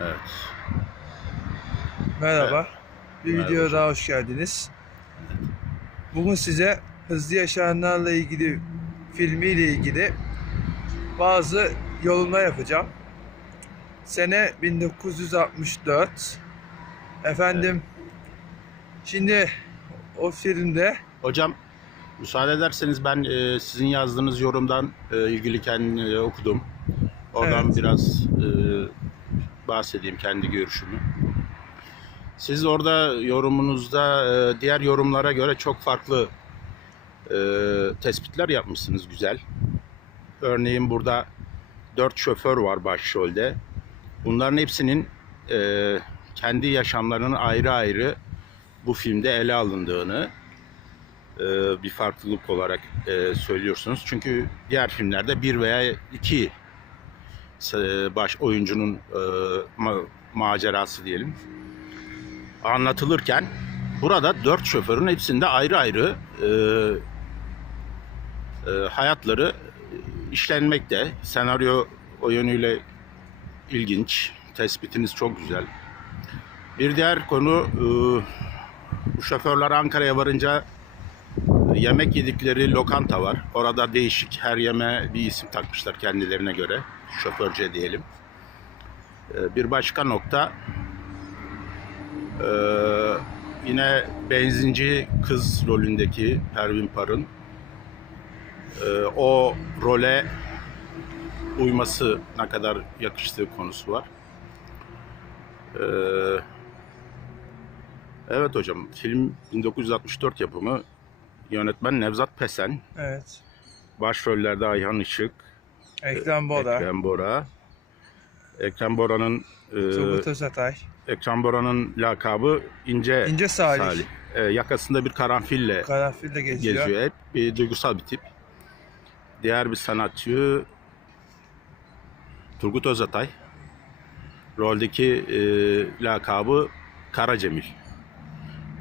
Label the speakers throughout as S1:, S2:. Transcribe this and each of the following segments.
S1: Evet.
S2: Merhaba. Bir
S1: Merhaba
S2: videoya
S1: hocam.
S2: daha hoş geldiniz. Bugün size hızlı yaşayanlarla ilgili filmiyle ilgili bazı yorumlar yapacağım. Sene 1964. Efendim şimdi o filmde
S1: Hocam müsaade ederseniz ben e, sizin yazdığınız yorumdan e, ilgili kendi e, okudum. Oradan
S2: Evet.
S1: biraz e, bahsedeyim kendi görüşümü. Siz orada yorumunuzda e, diğer yorumlara göre çok farklı e, tespitler yapmışsınız güzel. Örneğin burada dört şoför var başrolde. Bunların hepsinin e, kendi yaşamlarının ayrı ayrı bu filmde ele alındığını bir farklılık olarak söylüyorsunuz. Çünkü diğer filmlerde bir veya iki baş oyuncunun e, ma- macerası diyelim anlatılırken burada dört şoförün hepsinde ayrı ayrı e, e, hayatları işlenmekte. Senaryo o yönüyle ilginç. Tespitiniz çok güzel. Bir diğer konu e, bu şoförler Ankara'ya varınca yemek yedikleri lokanta var. Orada değişik her yeme bir isim takmışlar kendilerine göre. Şoförce diyelim. Ee, Bir başka nokta ee, yine benzinci kız rolündeki Pervin Par'ın ee, o role uyması ne kadar yakıştığı konusu var. Evet hocam film 1964 yapımı Yönetmen Nevzat Pesen.
S2: evet
S1: Başrollerde Ayhan Işık,
S2: Ekrem Bora,
S1: Ekrem Bora. Ekrem Bora'nın e,
S2: Turgut Özatay,
S1: Ekrem Bora'nın lakabı İnce,
S2: İnce Salih,
S1: Salih. E, yakasında bir karanfille
S2: Karanfil de geziyor.
S1: geziyor hep. Bir duygusal bir tip. Diğer bir sanatçı Turgut Özatay. Roldeki e, lakabı Kara Cemil.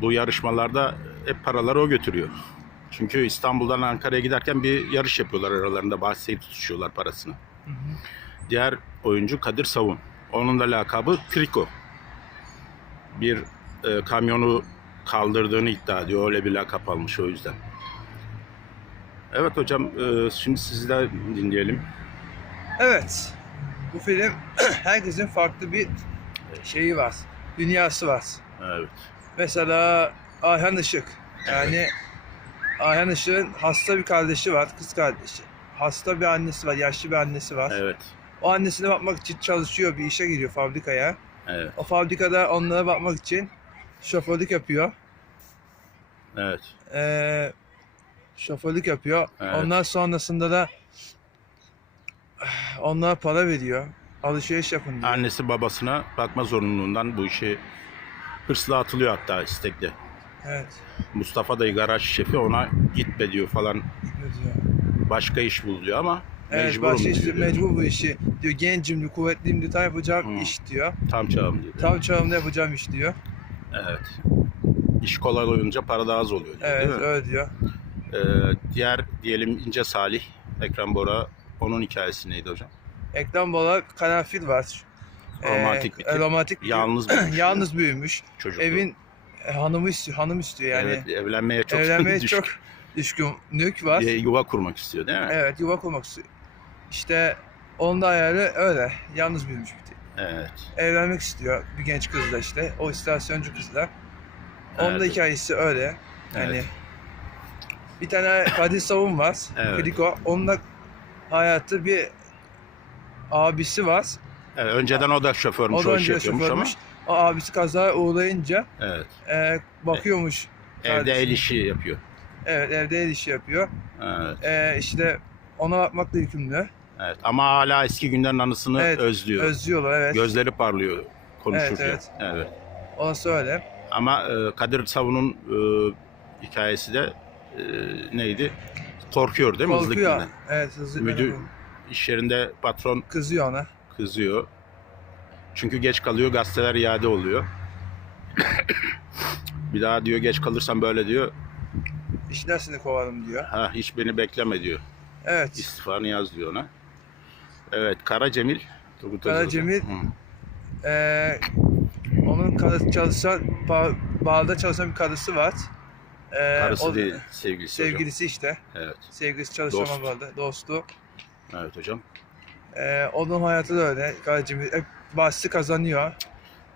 S1: Bu yarışmalarda hep paraları o götürüyor. Çünkü İstanbul'dan Ankara'ya giderken bir yarış yapıyorlar aralarında. Bahseyip tutuşuyorlar parasını.
S2: Hı hı.
S1: Diğer oyuncu Kadir Savun. Onun da lakabı Triko. Bir e, kamyonu kaldırdığını iddia ediyor. Öyle bir lakap almış o yüzden. Evet hocam e, şimdi sizi de dinleyelim.
S2: Evet. Bu film herkesin farklı bir şeyi var. Dünyası var.
S1: Evet.
S2: Mesela Ayhan Işık. Yani Ayhan Işık'ın hasta bir kardeşi var, kız kardeşi. Hasta bir annesi var, yaşlı bir annesi var.
S1: Evet.
S2: O annesine bakmak için çalışıyor, bir işe giriyor fabrikaya.
S1: Evet.
S2: O fabrikada onlara bakmak için şoförlük yapıyor.
S1: Evet.
S2: Ee, şoförlük yapıyor.
S1: Evet.
S2: Ondan sonrasında da onlara para veriyor. Alışveriş yapın diyor.
S1: Annesi babasına bakma zorunluluğundan bu işi hırsla atılıyor hatta istekli.
S2: Evet.
S1: Mustafa da garaj şefi ona gitme diyor falan başka iş bul diyor ama
S2: Evet,
S1: mecburum
S2: başka işte
S1: diyor.
S2: mecbur bu işi. Diyor gencim diyor, kuvvetliyim diyor, tam yapacağım
S1: Hı.
S2: iş diyor.
S1: Tam çağım diyor.
S2: Tam çağımda yapacağım iş diyor.
S1: Evet. İş kolay olunca para da az oluyor. diyor,
S2: Evet,
S1: değil mi?
S2: öyle diyor.
S1: Ee, diğer diyelim İnce Salih, Ekrem Bora onun hikayesi neydi hocam?
S2: Ekrem Bala karanfil var.
S1: Romantik bir tip.
S2: romantik bir
S1: Yalnız büyümüş.
S2: Yalnız büyümüş.
S1: çocuk.
S2: Evin e, hanımı istiyor, hanım istiyor yani.
S1: evet, evlenmeye çok
S2: Evlenmeye
S1: düşkün.
S2: çok düşkünlük var.
S1: Ee, yuva kurmak istiyor değil mi?
S2: Evet, yuva kurmak istiyor. İşte onun da hayali öyle. Yalnız büyümüş bir tip.
S1: Evet.
S2: Evlenmek istiyor bir genç kızla işte. O istasyoncu kızla. Onun da
S1: Evet.
S2: hikayesi öyle. Yani
S1: Evet.
S2: bir tane Kadir Savun var.
S1: Evet.
S2: Kriko. Onun da hayatı bir abisi var.
S1: Evet, önceden o da şoförmüş,
S2: O
S1: iş yapıyormuş
S2: şoförmüş. Abisi kazaya uğrayınca
S1: evet.
S2: e, bakıyormuş.
S1: Evde
S2: kardeşine.
S1: el işi yapıyor.
S2: Evet evde el işi yapıyor.
S1: Evet.
S2: E, işte ona bakmakla yükümlü.
S1: evet. Ama hala eski günlerin anısını
S2: Evet,
S1: özlüyor.
S2: Özlüyorlar evet.
S1: Gözleri parlıyor konuşurken.
S2: Evet,
S1: evet.
S2: Orası öyle.
S1: Ama e, Kadir Savun'un e, hikayesi de e, neydi? Korkuyor değil mi hızlı
S2: Korkuyor.
S1: gitmeden?
S2: Evet hızlı
S1: Müdür- İş yerinde patron
S2: Kızıyor ona.
S1: kızıyor. Çünkü geç kalıyor, gazeteler iade oluyor. bir daha diyor geç kalırsan böyle diyor.
S2: İşler seni kovarım diyor.
S1: Ha hiç beni bekleme diyor.
S2: Evet.
S1: İstifanı yaz diyor ona. Evet Kara Cemil. Turgut
S2: Kara
S1: Özal.
S2: Cemil-
S1: Hı.
S2: Ee, onun karısı çalışan, ba- bağda çalışan bir karısı var. Ee,
S1: Karısı
S2: o-
S1: değil, sevgilisi hocam.
S2: Sevgilisi işte.
S1: Evet,
S2: Sevgilisi çalışan
S1: Dost.
S2: bağda. Dostu.
S1: evet hocam.
S2: Ee, onun hayatı da öyle. Karacemil hep bahsi kazanıyor.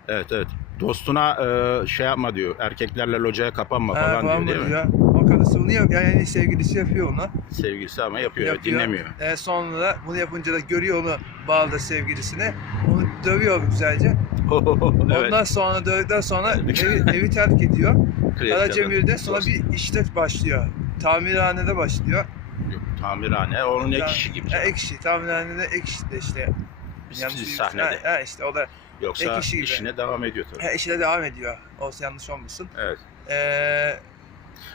S1: Evet, evet. Dostuna e, şey yapma diyor, erkeklerle locaya kapanma
S2: Ha,
S1: falan diyor değil mi?
S2: diyor. O karısı bunu yap yani sevgilisi yapıyor onu.
S1: Sevgilisi ama yapıyor, evet,
S2: Yapıyor.
S1: dinlemiyor.
S2: Ee, sonra da bunu yapınca da görüyor onu bağda sevgilisini. Onu dövüyor güzelce.
S1: evet.
S2: Ondan sonra dövdükten sonra evi, evi terk ediyor.
S1: Klasik
S2: Karacemir'de sonra
S1: Dost.
S2: bir işlet başlıyor. Tamirhanede başlıyor.
S1: Yok, tamirhane, onun ek işi gibi.
S2: Ha, ek işi. Tamirhanede ek işte işte. Yanlış
S1: sahnede.
S2: Ha, ha işte o da
S1: Yoksa
S2: ek işi
S1: işine devam ediyor tabii.
S2: ha, işine devam ediyor. Olsa yanlış olmasın.
S1: Evet.
S2: Ee,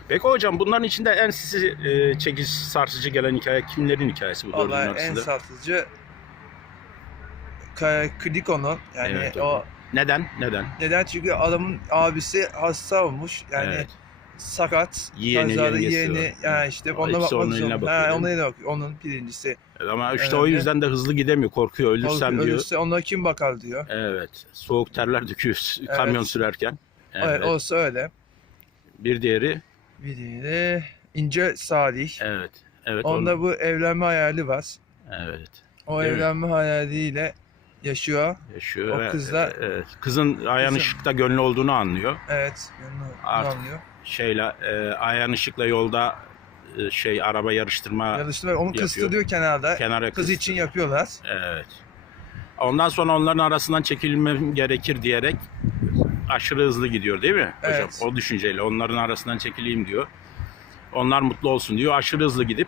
S1: Peki hocam bunların içinde en sizi e, çekici, sarsıcı gelen hikaye kimlerin hikayesi bu dördünün
S2: vallahi en
S1: arasında?
S2: sarsıcı Kliko'nun yani
S1: Evet,
S2: o
S1: Neden? Neden?
S2: neden çünkü adamın abisi hasta olmuş yani
S1: evet.
S2: sakat
S1: Yeğeni,
S2: yeğeni
S1: var.
S2: yani işte
S1: O
S2: ona bakmak zorunda. onun eline bakıyor. Onun birincisi.
S1: Evet, Ama işte
S2: Evet.
S1: o yüzden de hızlı gidemiyor, korkuyor, ölürsem
S2: Ölürse
S1: diyor.
S2: Ölürse ona kim bakar diyor.
S1: Evet. Soğuk terler döküyor kamyon sürerken. Evet.
S2: Evet. Olsa öyle.
S1: Bir diğeri
S2: Bir diğeri İnce Salih.
S1: evet. Evet.
S2: Onda
S1: onun-
S2: bu evlenme hayali var.
S1: evet.
S2: O
S1: Değil mi?
S2: evlenme hayaliyle yaşıyor.
S1: Yaşıyor.
S2: O
S1: ve-
S2: kız da-
S1: evet. Kızın Ayhan
S2: Kızın-
S1: Işık'ta gönlü olduğunu anlıyor.
S2: Evet. Onu
S1: Artık-
S2: anlıyor.
S1: Şeyle e, Ayhan Işık'la yolda e, şey araba yarıştırma
S2: Yarıştılar. Onu
S1: yapıyor.
S2: kıstırıyor kenarda.
S1: kenara
S2: Kız için
S1: kıstırıyor.
S2: yapıyorlar.
S1: Evet. Ondan sonra onların arasından çekilmem gerekir diyerek aşırı hızlı gidiyor değil mi hocam?
S2: Evet.
S1: O düşünceyle onların arasından çekileyim diyor. Onlar mutlu olsun diyor. Aşırı hızlı gidip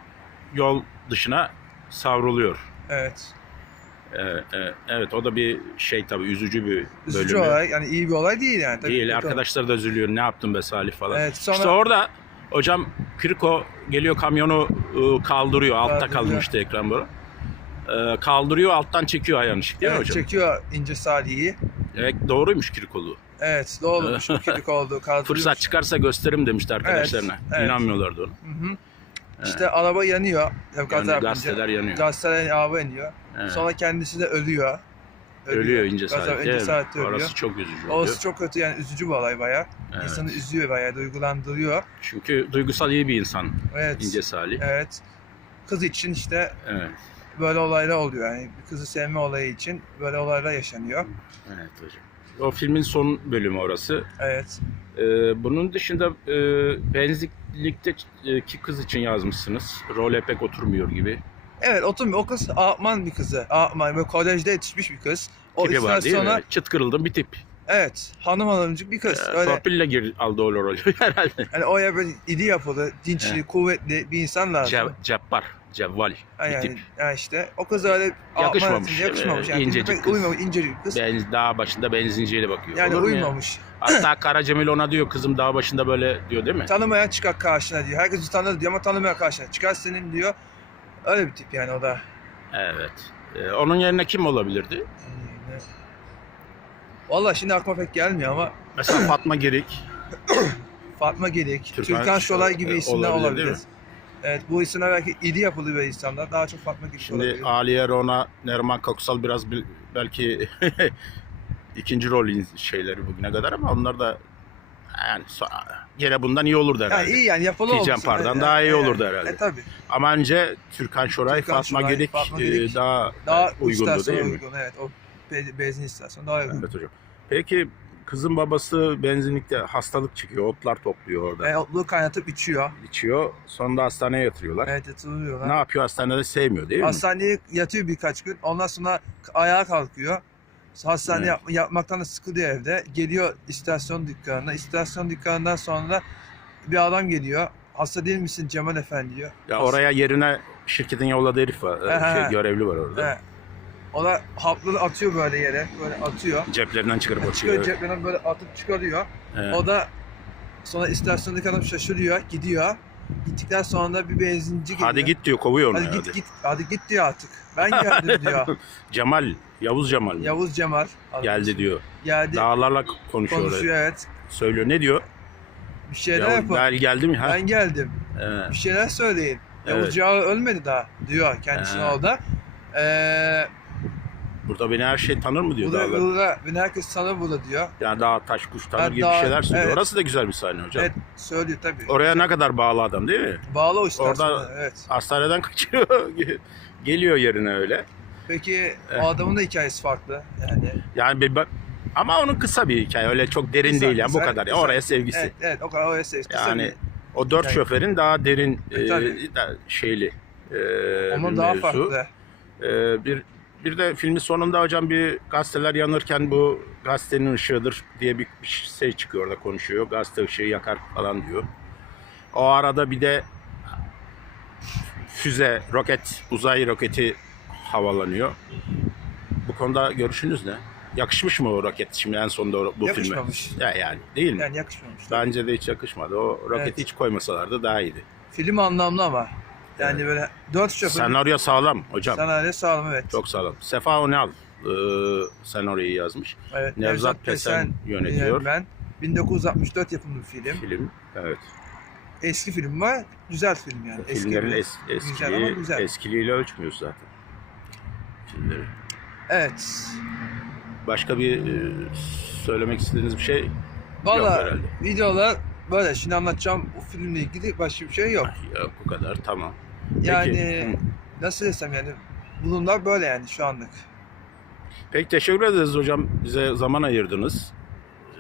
S1: yol dışına savruluyor.
S2: Evet.
S1: Ee, e, evet o da bir şey tabii üzücü bir
S2: Üzücü
S1: bölümü.
S2: olay. Yani iyi bir olay değil yani. Tabii
S1: Değil
S2: kötü
S1: arkadaşlar da üzülüyor. Ne yaptın be Salih falan.
S2: Evet, sonra-
S1: İşte orada hocam Kriko geliyor kamyonu ı, kaldırıyor. Altta
S2: Kaldırıyor.
S1: kalmıştı ekran bu. Kaldırıyor alttan çekiyor ayağını ışık değil mi
S2: Evet,
S1: hocam?
S2: çekiyor İnce Salih'i.
S1: Evet, doğruymuş Krikolu.
S2: Evet doğrumuş. Kilik oldu. kaldırıyormuş.
S1: Fırsat çıkarsa gösteririm demişti arkadaşlarına.
S2: evet.
S1: İnanmıyorlardı ona.
S2: Hı hı. İşte araba yanıyor.
S1: Yani gazeteler yanıyor.
S2: Gazeteler araba yanıyor.
S1: Evet.
S2: Sonra kendisi de ölüyor.
S1: Ölüyor ince
S2: Gaza-
S1: saat.
S2: ince saatte ölüyor.
S1: Orası çok üzücü oluyor.
S2: Orası çok kötü yani üzücü bir olay bayağı.
S1: Evet.
S2: İnsanı üzüyor bayağı, duygulandırıyor.
S1: Çünkü duygusal iyi bir insan
S2: Evet.
S1: ince Salih.
S2: Evet. Kız için işte
S1: Evet.
S2: böyle olaylar oluyor. Yani kızı sevme olayı için böyle olaylar yaşanıyor.
S1: Evet hocam. O filmin son bölümü orası.
S2: Evet.
S1: Ee, bunun dışında e, benzinlikteki kız için yazmışsınız. Role pek oturmuyor gibi.
S2: Evet oturmuyor. O kız Alman bir kızı. Alman böyle kolejde yetişmiş bir kız. O
S1: Tipi var değil
S2: sonra
S1: mi? Çıt kırıldım bir tip.
S2: evet hanım hanımcık bir kız. Öyle
S1: Torpille gir, aldı o rolü herhalde.
S2: hani o ya böyle iri yapılı, dinçli, kuvvetli bir insan lazım.
S1: Ce, cebbar, cevval bir
S2: yani,
S1: tip.
S2: ha işte o kız öyle
S1: Yakışmamış,
S2: Alman yakışmamış.
S1: e,
S2: Yani
S1: incecik
S2: pek
S1: kız.
S2: uymamış, incecik bir kız.
S1: Ben dağ başında benzinciyle bakıyor.
S2: yani
S1: Olur mu ya?
S2: uymamış.
S1: Hatta Kara Cemil ona diyor kızım dağ başında böyle diyor değil mi?
S2: Tanımayan çıkar karşına diyor. Herkes tanır diyor ama tanımayan karşına. Çıkar senin diyor. Öyle bir tip yani o da.
S1: Evet. Ee, onun yerine kim olabilirdi?
S2: Valla şimdi aklıma pek gelmiyor ama
S1: Mesela Fatma Girik.
S2: Fatma Gelik,
S1: Türkan
S2: Türkan, Şolay
S1: Şo-
S2: gibi
S1: e,
S2: isimler
S1: olabilir,
S2: olabilir.
S1: değil mi?
S2: Evet bu isimler belki iri yapılı bir insanlar. Daha çok Fatma
S1: Şimdi
S2: olabilir.
S1: Aliye Rona, Nerman Koksal biraz bil- belki ikinci rol in- şeyleri bugüne kadar ama onlar da yani gene bundan iyi olurdu herhalde.
S2: Yani iyi yani yapılı
S1: Ki
S2: olması.
S1: Cempar'dan daha iyi olurdu herhalde.
S2: E tabi.
S1: Ama önce Türkan Şoray,
S2: Türkan
S1: Fatma
S2: Şoray,
S1: Gedik,
S2: Fatma
S1: e,
S2: Gedik
S1: daha,
S2: Daha
S1: uygundu
S2: istasyona
S1: değil mi?
S2: uygun. Evet o be- benzin istasyonu daha uygun.
S1: Evet hocam. Peki kızın babası benzinlikte hastalık çıkıyor, otlar topluyor orada.
S2: E, otluğu kaynatıp içiyor.
S1: içiyor. Sonunda hastaneye yatırıyorlar.
S2: Evet yatırıyorlar.
S1: Ne yapıyor hastanede sevmiyor değil mi?
S2: Hastaneye yatıyor birkaç gün. Ondan sonra ayağa kalkıyor. Hastane
S1: Evet.
S2: yap- yapmaktan da sıkılıyor evde. Geliyor istasyon dükkanına. İstasyon dükkanından sonra bir adam geliyor. Hasta değil misin Cemal Efendi diyor.
S1: Ya oraya yerine şirketin yolladığı herif var.
S2: He, he.
S1: Şey, görevli var orada.
S2: He. O da hapları atıyor böyle yere. Böyle atıyor.
S1: Ceplerinden çıkarıp
S2: Çıkıyor
S1: atıyor.
S2: cebinden böyle atıp çıkarıyor.
S1: Evet.
S2: O da sonra istasyondaki adam şaşırıyor. Gidiyor. Gittikten sonra da bir benzinci geliyor.
S1: Hadi git diyor kovuyor onu.
S2: Hadi
S1: Hadi
S2: git git. Hadi git diyor artık. Ben geldim diyor.
S1: Cemal, Yavuz Cemal
S2: Yavuz Cemal.
S1: geldi diyor.
S2: Geldi.
S1: Dağlarla konuşuyor.
S2: konuşuyor evet.
S1: Söylüyor. Ne diyor?
S2: Bir şeyler
S1: Yavuz,
S2: yapın.
S1: ben geldim ya.
S2: Ben geldim.
S1: Evet.
S2: Bir şeyler söyleyin.
S1: Evet.
S2: Yavuz Cemal ölmedi daha diyor kendisine orada. Ee,
S1: Burada beni her şey tanır mı diyor
S2: Burada,
S1: dağlar.
S2: burada beni herkes tanır burada diyor.
S1: Yani dağ, taş, kuş tanır
S2: Ha,
S1: gibi
S2: dağ,
S1: bir şeyler söylüyor.
S2: evet.
S1: Orası da güzel bir sahne hocam.
S2: Evet söylüyor tabii.
S1: Oraya ne kadar bağlı adam değil mi?
S2: Bağlı o istasyona.
S1: Orada-
S2: Evet.
S1: Hastaneden kaçıyor. Geliyor yerine öyle.
S2: Peki
S1: Evet.
S2: o adamın da hikayesi farklı. Yani
S1: Yani bir bak ama onun kısa bir hikaye. Öyle çok derin
S2: Kısa,
S1: değil yani bu
S2: kısa,
S1: kadar.
S2: kısa.
S1: Oraya sevgisi.
S2: evet, evet o kadar o eser.
S1: Yani o dört
S2: Yani-
S1: şoförün daha derin
S2: E,
S1: e,
S2: tabii.
S1: da- şeyli e, bir
S2: daha
S1: mevzu.
S2: farklı.
S1: E, bir bir de filmin sonunda hocam bir gazeteler yanırken bu gazetenin ışığıdır diye bir şey çıkıyor orada konuşuyor. Gazete ışığı yakar falan diyor. O arada bir de füze, roket, uzay roketi havalanıyor. Bu konuda görüşünüz ne? Yakışmış mı o roket şimdi en sonunda o- bu filme?
S2: Yakışmamış.
S1: Ya yani değil mi?
S2: Yani yakışmamış.
S1: Bence de hiç yakışmadı. O roketi
S2: Evet.
S1: hiç koymasalardı daha iyiydi.
S2: Film anlamlı ama. Yani böyle dört şoför.
S1: Senaryo sağlam hocam.
S2: Senaryo sağlam evet.
S1: Çok sağlam. Sefa Önal e, senaryoyu yazmış.
S2: evet.
S1: Nevzat Pesen yönetiyor.
S2: Ben 1964 yapımı bir film.
S1: Film. Evet.
S2: Eski film var. Güzel film yani. Eski
S1: Filmlerin es,
S2: güzel ama
S1: eskiliği,
S2: güzel.
S1: eskiliğiyle ölçmüyoruz zaten. Filmleri.
S2: Evet.
S1: Başka bir e, söylemek istediğiniz bir şey yok
S2: Valla
S1: herhalde.
S2: videolar böyle. Şimdi anlatacağım bu filmle ilgili başka bir şey yok.
S1: Yok bu kadar tamam. Peki,
S2: Yani
S1: hı.
S2: nasıl desem yani bulumlar böyle yani şu anlık.
S1: Peki teşekkür ederiz hocam. Bize zaman ayırdınız.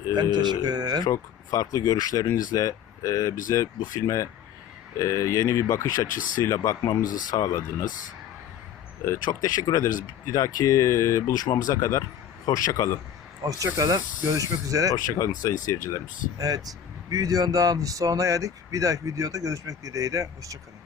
S2: Ben
S1: Ee,
S2: teşekkür ederim.
S1: Çok farklı görüşlerinizle e, bize bu filme e, yeni bir bakış açısıyla bakmamızı sağladınız. E, çok teşekkür ederiz. Bir dahaki buluşmamıza kadar hoşça kalın.
S2: Hoşçakalın. Görüşmek üzere.
S1: Hoşça kalın sayın seyircilerimiz.
S2: Evet. Bir videonun daha sonuna geldik. Bir dahaki videoda görüşmek dileğiyle. Hoşçakalın.